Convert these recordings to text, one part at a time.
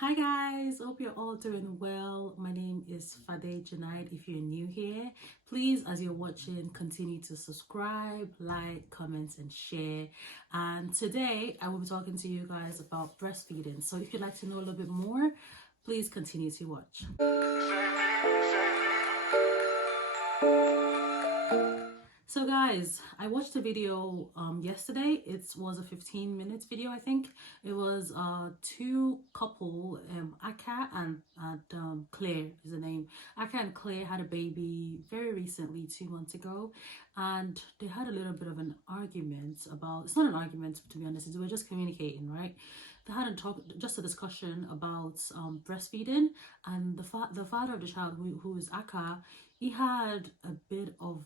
Hi guys, hope you're all doing well. My name is Fade Junaid. If you're new here, please, as you're watching, continue to subscribe, like, comment, and share. And today I will be talking to you guys about breastfeeding. So if you'd like to know a little bit more, please continue to watch. So guys, I watched a video yesterday. It was a 15-minute video, I think. It was two couple, Aka and Claire is the name. Aka and Claire had a baby very recently, 2 months ago, and they had a little bit of an argument about, it's not an argument to be honest, they were just communicating, right? They had just a discussion about breastfeeding, and the father of the child, who is Aka, he had a bit of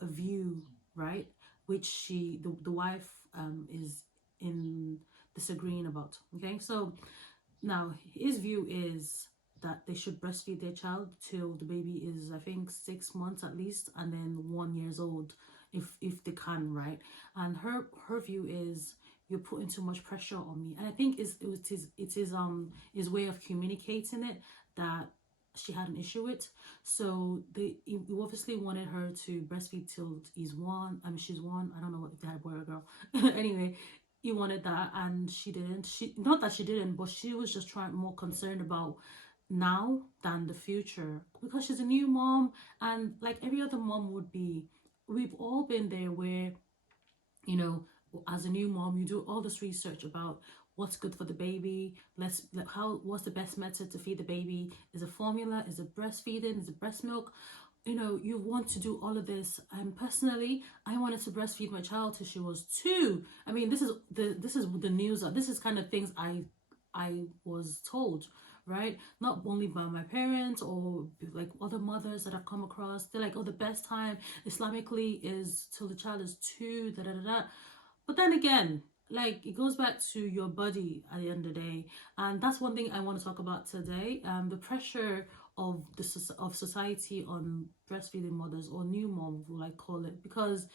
a view, right, which the wife is in disagreeing about. Okay, so now his view is that they should breastfeed their child till the baby is, I think, 6 months at least, and then 1 year old if they can, right? And her view is, you're putting too much pressure on me. And I think it is his way of communicating it that she had an issue with. So he obviously wanted her to breastfeed till he's one. I mean, she's one. I don't know if they had a boy or a girl. Anyway, he wanted that, and she didn't. Not that she didn't, but she was just more concerned about now than the future, because she's a new mom, and like every other mom would be, we've all been there where, you know, as a new mom, you do all this research about what's good for the baby, what's the best method to feed the baby, is it formula, is it breastfeeding, is it breast milk, you know, you want to do all of this. And personally, I wanted to breastfeed my child till she was 2. I mean, this is the news, this is kind of things I was told, right? Not only by my parents or like other mothers that I've come across. They're like, oh, the best time Islamically is till the child is 2, da da da da. But then again, like, it goes back to your body at the end of the day, and that's one thing I want to talk about today. The pressure of society on breastfeeding mothers, or new moms, will I call it, because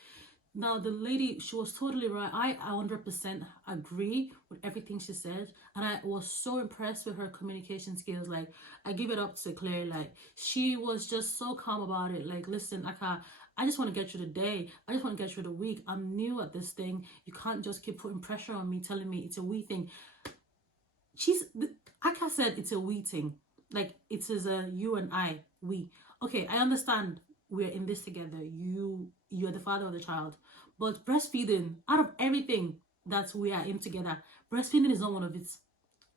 now the lady, she was totally right. I 100% agree with everything she said, and I was so impressed with her communication skills. Like, I give it up to Claire. Like, she was just so calm about it. Like, listen, I just want to get through the day. I just want to get through the week. I'm new at this thing. You can't just keep putting pressure on me, telling me it's a we thing. Aka said it's a we thing. Like, it is a you and I, we. Okay, I understand we're in this together. You're the father of the child. But breastfeeding, out of everything that we are in together, breastfeeding is not one of it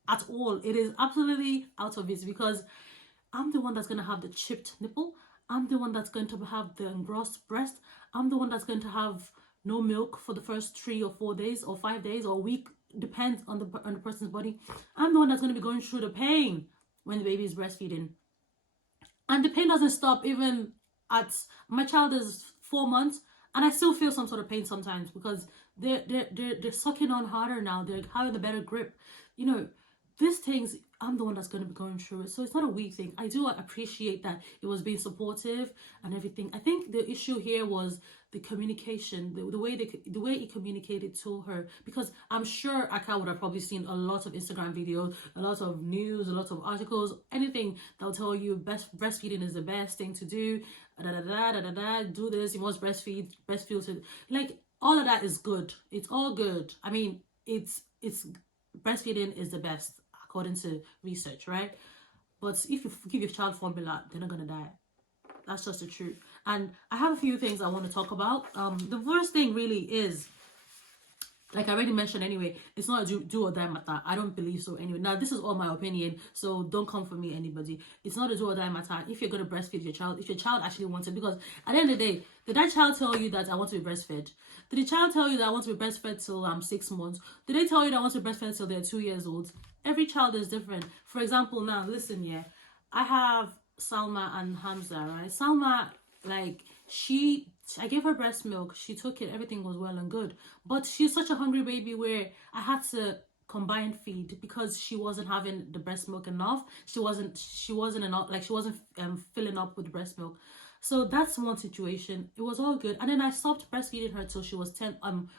at all. It is absolutely out of it, because I'm the one that's going to have the chipped nipple. I'm the one that's going to have the engrossed breast. I'm the one that's going to have no milk for the first 3 or 4 days or 5 days or a week, depends on the person's body. I'm the one that's going to be going through the pain when the baby is breastfeeding. And the pain doesn't stop even at, my child is 4 months, and I still feel some sort of pain sometimes, because they're sucking on harder now. They're having a better grip. You know, these things, I'm the one that's going to be going through it. So it's not a weak thing. I do appreciate that it was being supportive and everything. I think the issue here was the communication, the way he communicated to her, because I'm sure Aka would have probably seen a lot of Instagram videos, a lot of news, a lot of articles, anything that'll tell you breastfeeding is the best thing to do, do this, you must breastfeed, like, all of that is good. It's all good. I mean, it's breastfeeding is the best according to research, right? But if you give your child formula, they're not gonna die. That's just the truth. And I have a few things I want to talk about. The first thing really is, like I already mentioned anyway, it's not a do or die matter. I don't believe so anyway. Now, this is all my opinion, so don't come for me, anybody. It's not a do or die matter if you're going to breastfeed your child, if your child actually wants it. Because at the end of the day, did that child tell you that I want to be breastfed? Did the child tell you that I want to be breastfed till I'm 6 months? Did they tell you that I want to be breastfed till they're 2 years old? Every child is different. For example, now, listen, yeah. I have Salma and Hamza, right? Salma, like, I gave her breast milk, she took it, everything was well and good, but she's such a hungry baby where I had to combine feed, because she wasn't having the breast milk enough. She wasn't enough, like, she wasn't filling up with breast milk. So that's one situation. It was all good, and then I stopped breastfeeding her till she was 10,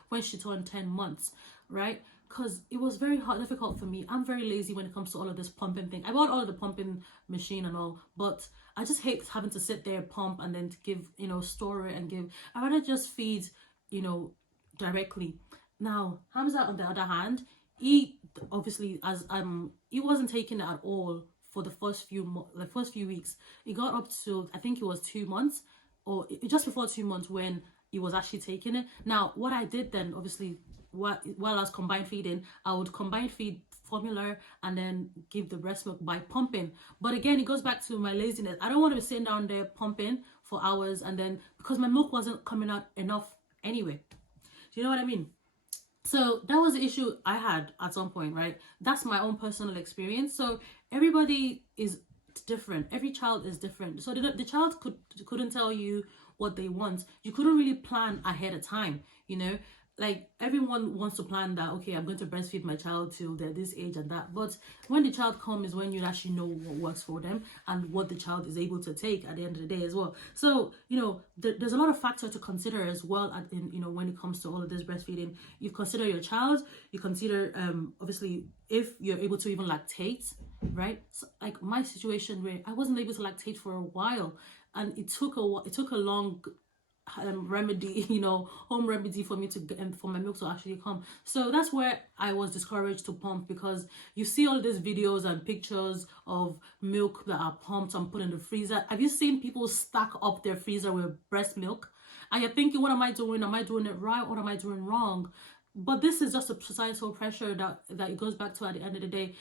when she turned 10 months, right? because it was very hard, difficult for me. I'm very lazy when it comes to all of this pumping thing. I bought all of the pumping machine and all, but I just hate having to sit there, pump, and then to give, store it and give. I rather just feed, directly. Now, Hamza, on the other hand, he obviously, as he wasn't taking it at all for the first few weeks. It got up to, I think it was 2 months, or just before 2 months, when he was actually taking it. Now, what I did then, obviously, while I was combined feeding, I would combine feed formula and then give the breast milk by pumping. But again, it goes back to my laziness. I don't want to be sitting down there pumping for hours, and then because my milk wasn't coming out enough anyway. Do you know what I mean? So that was the issue I had at some point, right? That's my own personal experience. So everybody is different. Every child is different. So the child couldn't tell you what they want. You couldn't really plan ahead of time, like everyone wants to plan that, okay, I'm going to breastfeed my child till they're this age and that, but when the child comes is when you actually know what works for them and what the child is able to take at the end of the day as well. So there's a lot of factors to consider as well when it comes to all of this breastfeeding. You consider your child, you consider obviously if you're able to even lactate, right? So, like my situation where I wasn't able to lactate for a while, and it took a long remedy, home remedy for me to get, and for my milk to actually come. So that's where I was discouraged to pump, because you see all these videos and pictures of milk that are pumped and put in the freezer. Have you seen people stack up their freezer with breast milk? And you're thinking, what am I doing? Am I doing it right? What am I doing wrong? But this is just a societal pressure that it goes back to at the end of the day.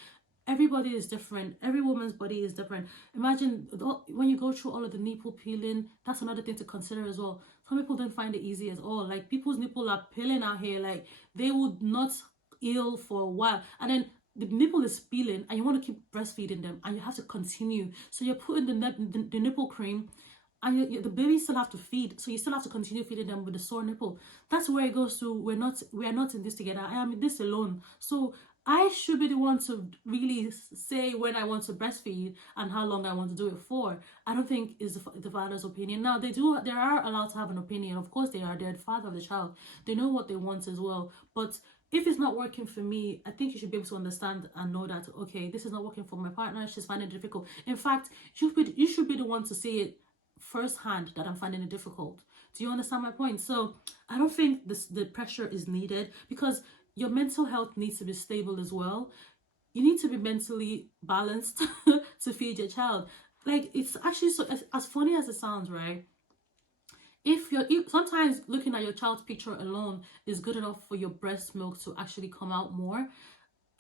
Everybody is different. Every woman's body is different. Imagine when you go through all of the nipple peeling, that's another thing to consider as well. Some people don't find it easy at all. Like, people's nipple are peeling out here. Like, they would not heal for a while. And then the nipple is peeling and you want to keep breastfeeding them and you have to continue. So you're putting the nipple cream, and the baby still have to feed, so you still have to continue feeding them with the sore nipple. That's where it goes to, we are not in this together. I am in this alone. So I should be the one to really say when I want to breastfeed and how long I want to do it for. I don't think is the father's opinion. Now, they are allowed to have an opinion. Of course they are. They're the father of the child. They know what they want as well. But if it's not working for me, I think you should be able to understand and know that, okay, this is not working for my partner. She's finding it difficult. In fact, you should be the one to say it firsthand that I'm finding it difficult. Do you understand my point? So I don't think the pressure is needed, because your mental health needs to be stable as well. You need to be mentally balanced to feed your child. Like, it's actually so as funny as it sounds, right? If sometimes looking at your child's picture alone is good enough for your breast milk to actually come out more.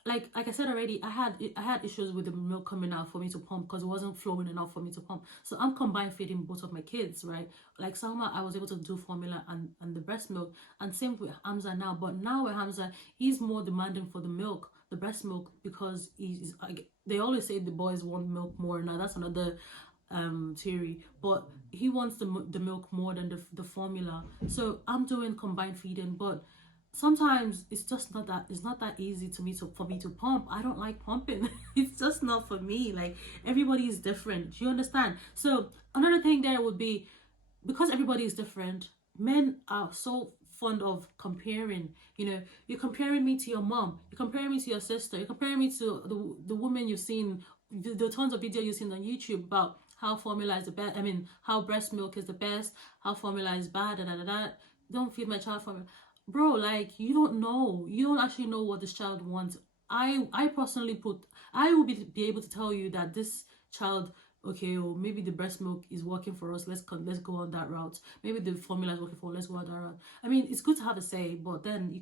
Like I said already, I had issues with the milk coming out for me to pump, because it wasn't flowing enough for me to pump. So I'm combined feeding both of my kids, right? Like Salma, I was able to do formula and the breast milk, and same with Hamza now. But now with Hamza, he's more demanding for the breast milk, because he's like, they always say the boys want milk more. Now that's another theory, but he wants the milk more than the formula. So I'm doing combined feeding, but sometimes it's just not that easy for me to pump. I don't like pumping. It's just not for me. Like, everybody is different. Do you understand? So another thing there would be, because everybody is different, men are so fond of comparing. You're comparing me to your mom, you're comparing me to your sister, you're comparing me to the woman you've seen, the tons of video you've seen on YouTube about how formula is the best. I mean, how breast milk is the best, how formula is bad, don't feed my child formula. Bro, like, you don't actually know what this child wants. I personally I will be able to tell you that this child, okay, or maybe the breast milk is working for us, let's go on that route. Maybe the formula is working for us, let's go on that route. I mean, it's good to have a say, but then you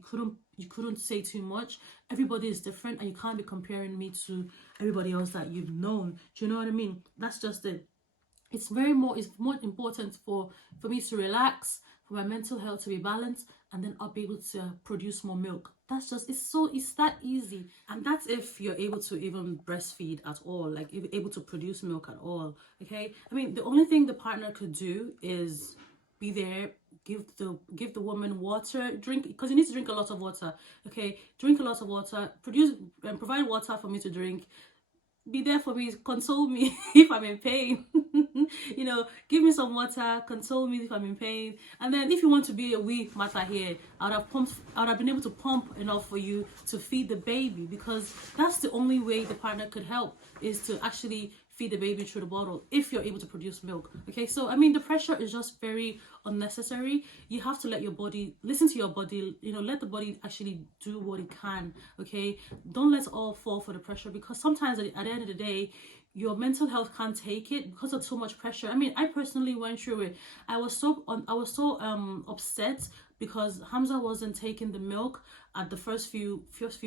couldn't say too much. Everybody is different, and you can't be comparing me to everybody else that you've known. Do you know what I mean? That's just it. It's more important for me to relax, for my mental health to be balanced, and then I'll be able to produce more milk. That's just, it's that easy. And that's if you're able to even breastfeed at all, like if you're able to produce milk at all. Okay, I mean, the only thing the partner could do is be there, give the woman water, drink, because you need to drink a lot of water. Okay, drink a lot of water, produce and provide water for me to drink, be there for me, console me if I'm in pain. You know, give me some water, console me if I'm in pain. And then if you want to be a wee matter here, I would have been able to pump enough for you to feed the baby, because that's the only way the partner could help, is to actually feed the baby through the bottle if you're able to produce milk. Okay, so I mean, the pressure is just very unnecessary. You have to let your body listen to your body, you know, let the body actually do what it can. Okay, don't let it all fall for the pressure, because sometimes at the end of the day, your mental health can't take it because of too much pressure. I mean, I personally went through it. I was so upset because Hamza wasn't taking the milk at the first few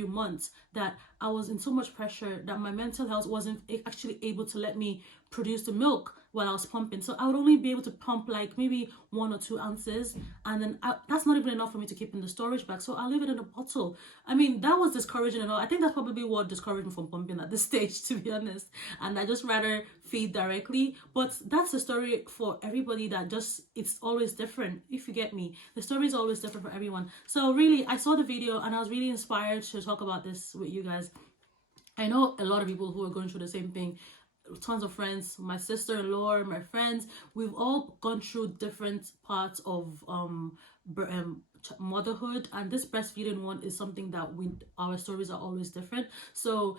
months, that I was in so much pressure that my mental health wasn't actually able to let me produce the milk while I was pumping. So I would only be able to pump like maybe 1 or 2 ounces, and then that's not even enough for me to keep in the storage bag. So I'll leave it in a bottle. I mean, that was discouraging and all. I think that's probably what discouraged me from pumping at this stage, to be honest. And I just rather feed directly. But that's the story for everybody, that just, it's always different. If you get me, the story is always different for everyone. So really, I saw the video and I was really inspired to talk about this with you guys. I know a lot of people who are going through the same thing. Tons of friends, my sister-in-law, my friends, we've all gone through different parts of motherhood, and this breastfeeding one is something that our stories are always different. So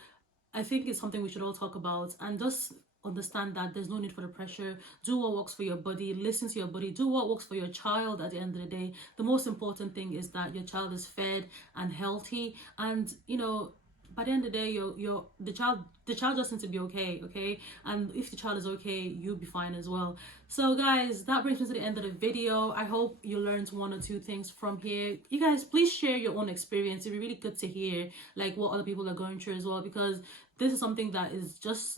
I think it's something we should all talk about, and just understand that there's no need for the pressure. Do what works for your body, listen to your body, do what works for your child. At the end of the day, the most important thing is that your child is fed and healthy, and you know, by the end of the day, the child just needs to be okay, and if the child is okay, you'll be fine as well. So guys, that brings me to the end of the video. I hope you learned 1 or 2 things from here. You guys, please share your own experience. It'd be really good to hear like what other people are going through as well, because this is something that is just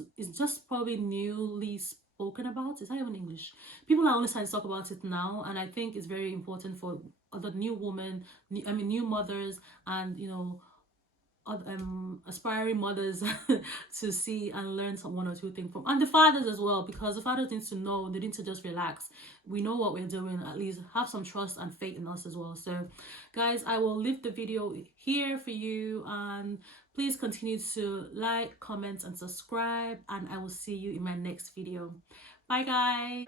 probably newly spoken about. It's not even English. People are only starting to talk about it now, and I think it's very important for other new women, new mothers, and you know, aspiring mothers to see and learn 1 or 2 things from, and the fathers as well, because the fathers need to know, they need to just relax. We know what we're doing, at least have some trust and faith in us as well. So guys, I will leave the video here for you, and please continue to like, comment and subscribe, and I will see you in my next video. Bye guys.